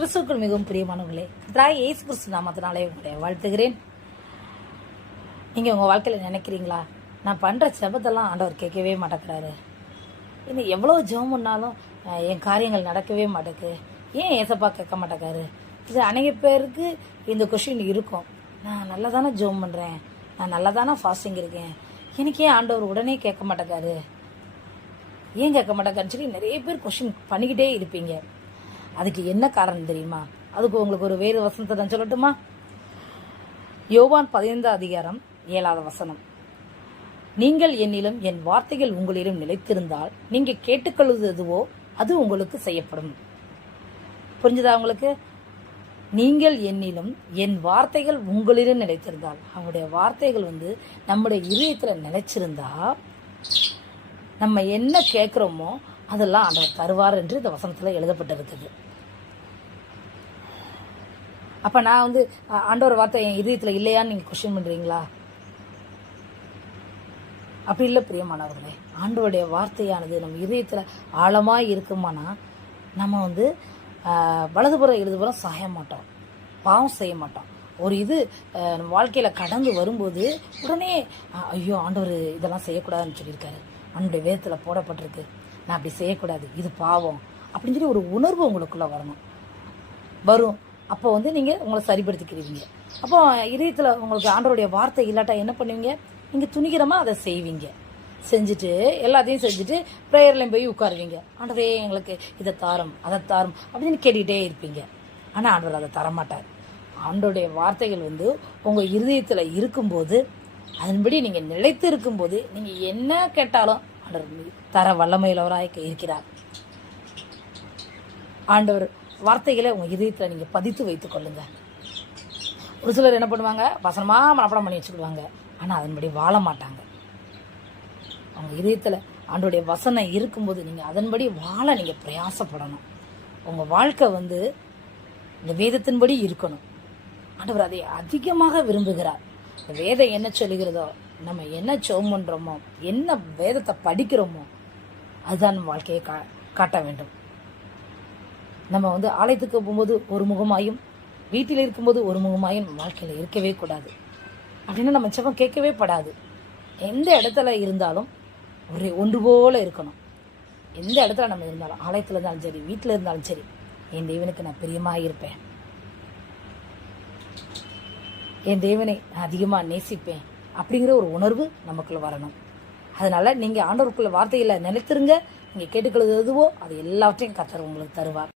கிறிஸ்துக்குள் மிகவும் பிரியமானவர்களே தாய் ஏசு கிறிஸ்து நாமத்தினாலே உங்களை வாழ்த்துகிறேன். நீங்கள் உங்கள் வாழ்க்கையில் நினைக்கிறீங்களா? நான் பண்ணுற செபத்தெல்லாம் ஆண்டவர் கேட்கவே மாட்டேங்கிறாரு. இன்னும் எவ்வளோ ஜெபம் பண்ணாலும் என் காரியங்கள் நடக்கவே மாட்டேக்கு. ஏன் ஏசப்பா கேட்க மாட்டேக்காரு இது அநேக பேருக்கு இந்த கொஷின் இருக்கும். நான் நல்லா தானே ஜெபம் பண்ணுறேன் நான் நல்லா தானே ஃபாஸ்டிங் இருக்கேன். எனக்கு ஏன் ஆண்டவர் உடனே கேட்க மாட்டேக்காரு ஏன் கேட்க மாட்டேங்கான்னு சொல்லி நிறைய பேர் கொஷின் பண்ணிக்கிட்டே இருப்பீங்க. அதுக்கு என்ன காரணம் தெரியுமா? அதுக்கு உங்களுக்கு ஒரு வேறு வசனத்தை நான் சொல்லட்டுமா? யோவான் பதினைந்தாம் அதிகாரம் ஏழாவது வசனம். நீங்கள் என்னிலும் என் வார்த்தைகள் உங்களிடம் நிலைத்திருந்தால் நீங்கள் கேட்டுக்கொள்வது எதுவோ அது உங்களுக்கு செய்யப்படும். புரிஞ்சுதா உங்களுக்கு? நீங்கள் என்னிலும் என் வார்த்தைகள் உங்களிலும் நிலைத்திருந்தால் அவங்களுடைய வார்த்தைகள் வந்து நம்முடைய இதயத்தில் நிலைச்சிருந்தா நம்ம என்ன கேட்குறோமோ அதெல்லாம் ஆண்டவர் தருவார் என்று இந்த வசனத்தில் எழுதப்பட்டிருக்குது. அப்போ நான் வந்து ஆண்டவர் வார்த்தை என் இதயத்தில் இல்லையான்னு நீங்கள் கொஸ்டின் பண்ணுறீங்களா அப்படி இல்லை பிரியமானவர்களே. ஆண்டவருடைய வார்த்தையானது நம்ம இதயத்தில் ஆழமாக இருக்குமானா நம்ம வந்து வலதுபுறம் இடதுபுறம் சாய மாட்டோம். பாவம் செய்ய மாட்டோம். ஒரு இது நம்ம வாழ்க்கையில் கடந்து வரும்போது உடனே ஐயோ ஆண்டவர் இதெல்லாம் செய்யக்கூடாதுன்னு சொல்லியிருக்காரு. நம்முடைய வேதத்தில் போடப்பட்டிருக்கு. நான் அப்படி செய்யக்கூடாது. இது பாவம். அப்படின்னு சொல்லி ஒரு உணர்வு உங்களுக்குள்ளே வரணும். வரும். அப்போ வந்து நீங்கள் உங்களை சரிப்படுத்திக்கிறீங்க. அப்போ இதயத்தில் உங்களுக்கு ஆண்டவருடைய வார்த்தை இல்லாட்டா என்ன பண்ணுவீங்க? நீங்கள் துணிகரமாக அதை செய்வீங்க. செஞ்சுட்டு எல்லாத்தையும் செஞ்சுட்டு ப்ரேயர்லையும் போய் உட்காருவீங்க. ஆண்டவரே எங்களுக்கு இதை தாரும் அதை தாரும் அப்படின்னு கேட்டுக்கிட்டே இருப்பீங்க. ஆனால் ஆண்டவர் அதை தரமாட்டார். ஆண்டோடைய வார்த்தைகள் வந்து உங்கள் இருதயத்தில் இருக்கும்போது அதன்படி நீங்கள் நிலைத்து இருக்கும்போது நீங்கள் என்ன கேட்டாலும் ஆண்டவர் தர வல்லமையிலவராக இருக்கிறார். ஆண்டவர் வார்த்தைகளை உங்கள் இதயத்தில் நீங்கள் பதித்து வைத்துக் கொள்ளுங்க. ஒரு சிலர் என்ன பண்ணுவாங்க? வசனமாக மனப்படம் பண்ணி வச்சுக்கிடுவாங்க. ஆனால் அதன்படி வாழ மாட்டாங்க. அவங்க இதயத்தில் ஆண்டோடைய வசனம் இருக்கும்போது நீங்கள் அதன்படி வாழ நீங்கள் பிரயாசப்படணும். உங்கள் வாழ்க்கை வந்து இந்த வேதத்தின்படி இருக்கணும். ஆண்டவர் அதை அதிகமாக விரும்புகிறார். வேதம் என்ன சொல்லுகிறதோ நம்ம என்ன சோம் பண்ணுறோமோ என்ன வேதத்தை படிக்கிறோமோ அதுதான் நம்ம வாழ்க்கையை கா காட்ட வேண்டும். நம்ம வந்து ஆலயத்துக்கு போகும்போது ஒரு முகமாயும் வீட்டில் இருக்கும்போது ஒரு முகமாயும் வாழ்க்கையில் இருக்கவே கூடாது. அப்படின்னா நம்ம செவம் கேட்கவே படாது. எந்த இடத்துல இருந்தாலும் ஒரே ஒன்று போல இருக்கணும். எந்த இடத்துல நம்ம இருந்தாலும் ஆலயத்தில் இருந்தாலும் சரி வீட்டில் இருந்தாலும் சரி என் தேவனுக்கு நான் பிரியமாக இருப்பேன். என் தேவனை நான் அதிகமாக நேசிப்பேன் அப்படிங்கிற ஒரு உணர்வு நமக்குள்ள வரணும். அதனால நீங்கள் ஆண்டவருக்குள்ள வார்த்தைகளை நினைத்திருங்க. நீங்கள் கேட்டுக்கொள்வது எதுவோ அது எல்லாவற்றையும் கத்தர் உங்களுக்கு தருவார்.